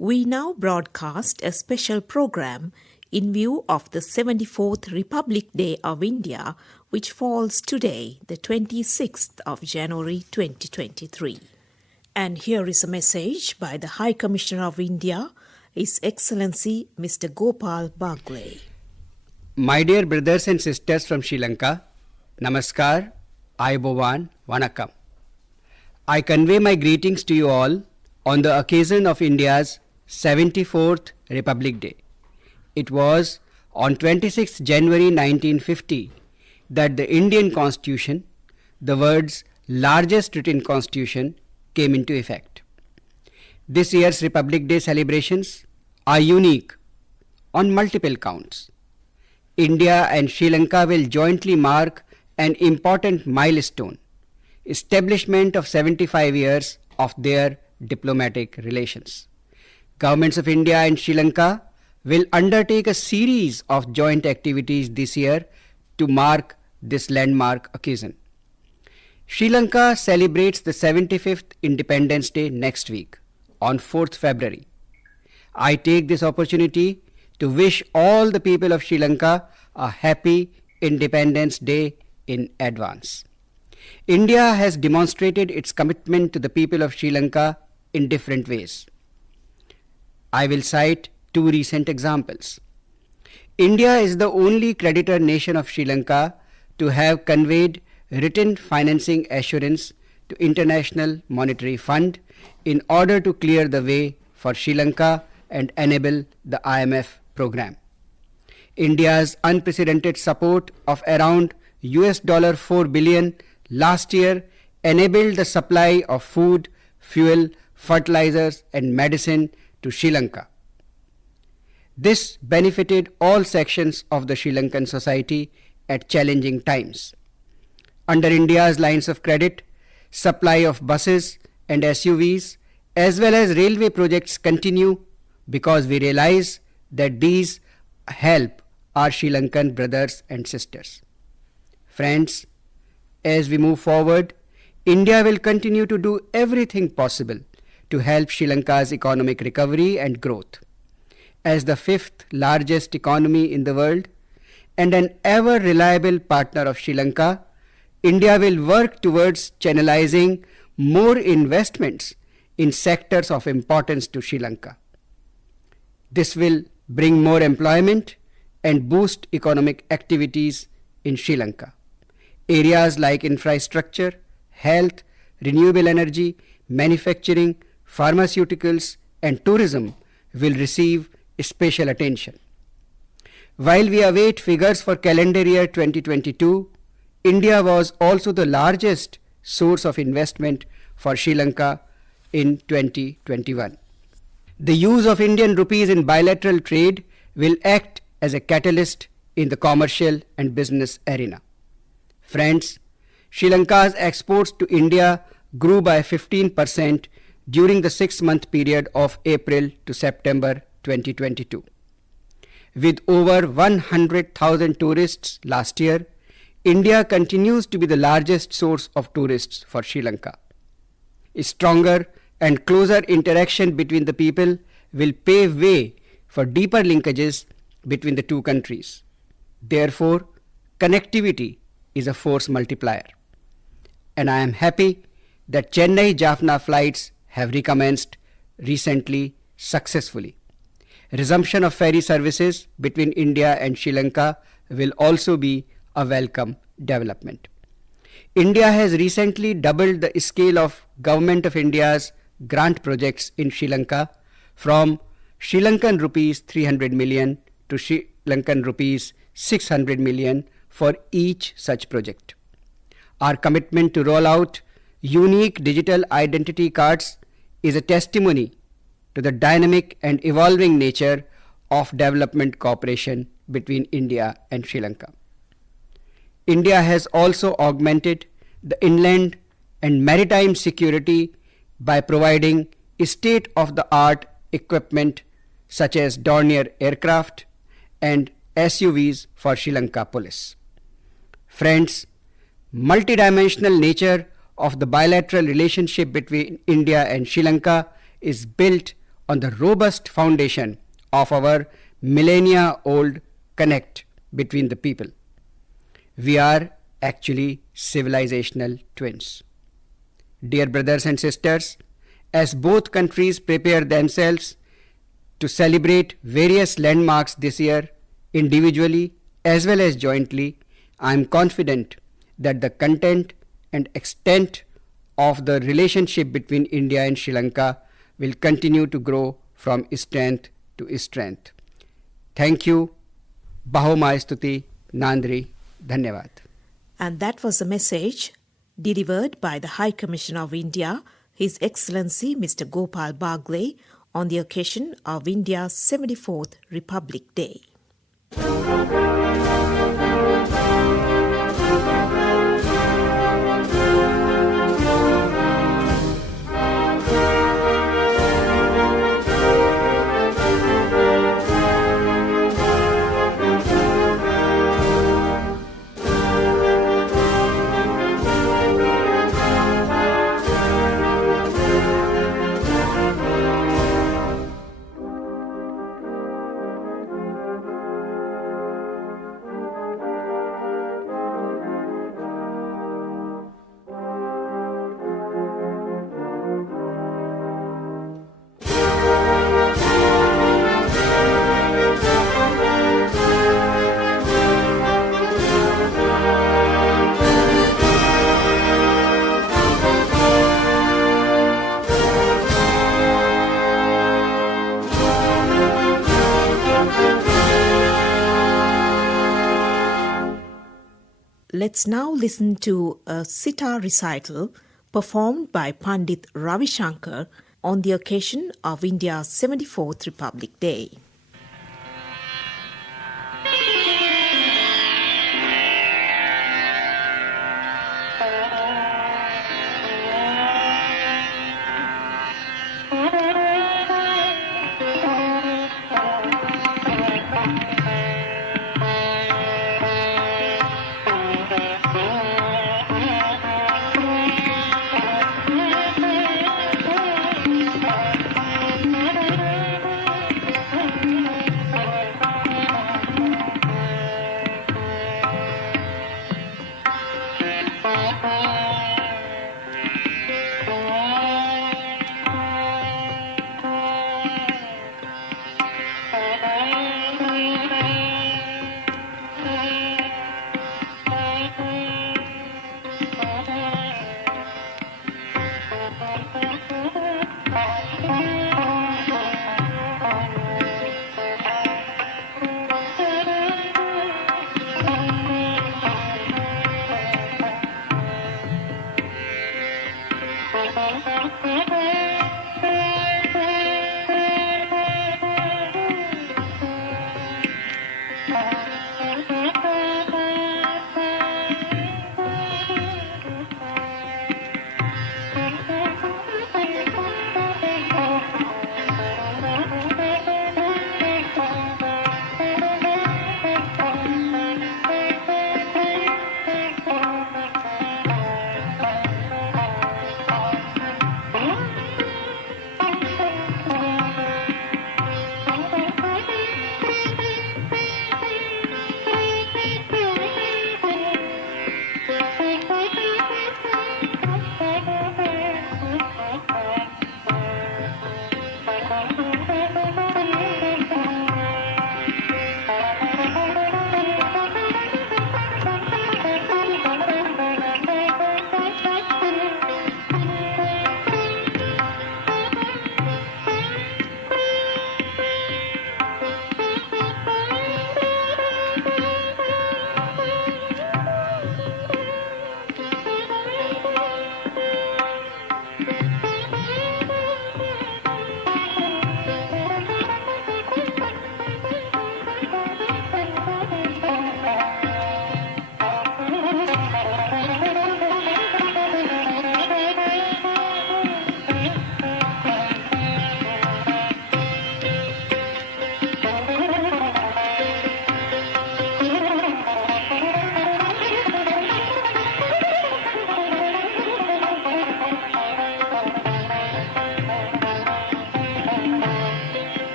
We now broadcast a special program in view of the 74th Republic Day of India, which falls today, the 26th of January 2023. And here is a message by the High Commissioner of India, His Excellency Mr. Gopal Bagle. My dear brothers and sisters from Sri Lanka, Namaskar, Ayubowan, Vanakkam. I convey my greetings to you all on the occasion of India's 74th Republic Day. It was on 26 January 1950 that the Indian Constitution, the world's largest written constitution, came into effect. This year's Republic Day celebrations are unique on multiple counts. India and Sri Lanka will jointly mark an important milestone, establishment of 75 years of their diplomatic relations. Governments of India and Sri Lanka will undertake a series of joint activities this year to mark this landmark occasion. Sri Lanka celebrates the 75th Independence Day next week, on 4th February. I take this opportunity to wish all the people of Sri Lanka a happy Independence Day in advance. India has demonstrated its commitment to the people of Sri Lanka in different ways. I will cite two recent examples. India is the only creditor nation of Sri Lanka to have conveyed written financing assurance to International Monetary Fund in order to clear the way for Sri Lanka and enable the IMF program. India's unprecedented support of around $4 billion last year enabled the supply of food, fuel, fertilizers and medicine to Sri Lanka. This benefited all sections of the Sri Lankan society at challenging times. Under India's lines of credit, supply of buses and SUVs as well as railway projects continue because we realize that these help our Sri Lankan brothers and sisters. Friends, as we move forward, India will continue to do everything possible to help Sri Lanka's economic recovery and growth. As the fifth largest economy in the world and an ever reliable partner of Sri Lanka, India will work towards channelizing more investments in sectors of importance to Sri Lanka. This will bring more employment and boost economic activities in Sri Lanka. Areas like infrastructure, health, renewable energy, manufacturing, pharmaceuticals and tourism will receive special attention. While we await figures for calendar year 2022, India was also the largest source of investment for Sri Lanka in 2021. The use of Indian rupees in bilateral trade will act as a catalyst in the commercial and business arena. Friends, Sri Lanka's exports to India grew by 15% during the 6-month period of April to September 2022. With over 100,000 tourists last year, India continues to be the largest source of tourists for Sri Lanka. A stronger and closer interaction between the people will pave way for deeper linkages between the two countries. Therefore, connectivity is a force multiplier. And I am happy that Chennai-Jaffna flights have recommenced recently successfully. Resumption of ferry services between India and Sri Lanka will also be a welcome development. India has recently doubled the scale of Government of India's grant projects in Sri Lanka from Sri Lankan rupees 300 million to Sri Lankan rupees 600 million for each such project. Our commitment to roll out unique digital identity cards is a testimony to the dynamic and evolving nature of development cooperation between India and Sri Lanka. India has also augmented the inland and maritime security by providing state-of-the-art equipment such as Dornier aircraft and SUVs for Sri Lanka Police. Friends, multidimensional nature of the bilateral relationship between India and Sri Lanka is built on the robust foundation of our millennia-old connect between the people. We are actually civilizational twins. Dear brothers and sisters, as both countries prepare themselves to celebrate various landmarks this year, individually as well as jointly, I am confident that the content and extent of the relationship between India and Sri Lanka will continue to grow from strength to strength. Thank you. Bahoma Stuti, Nandri, Dhanyavad. And that was a message delivered by the High Commissioner of India, His Excellency Mr. Gopal Bagle, on the occasion of India's 74th Republic Day. Let's now listen to a sitar recital performed by Pandit Ravi Shankar on the occasion of India's 74th Republic Day.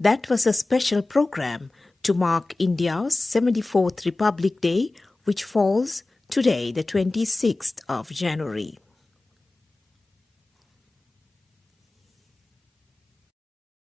That was a special program to mark India's 74th Republic Day, which falls today, the 26th of January.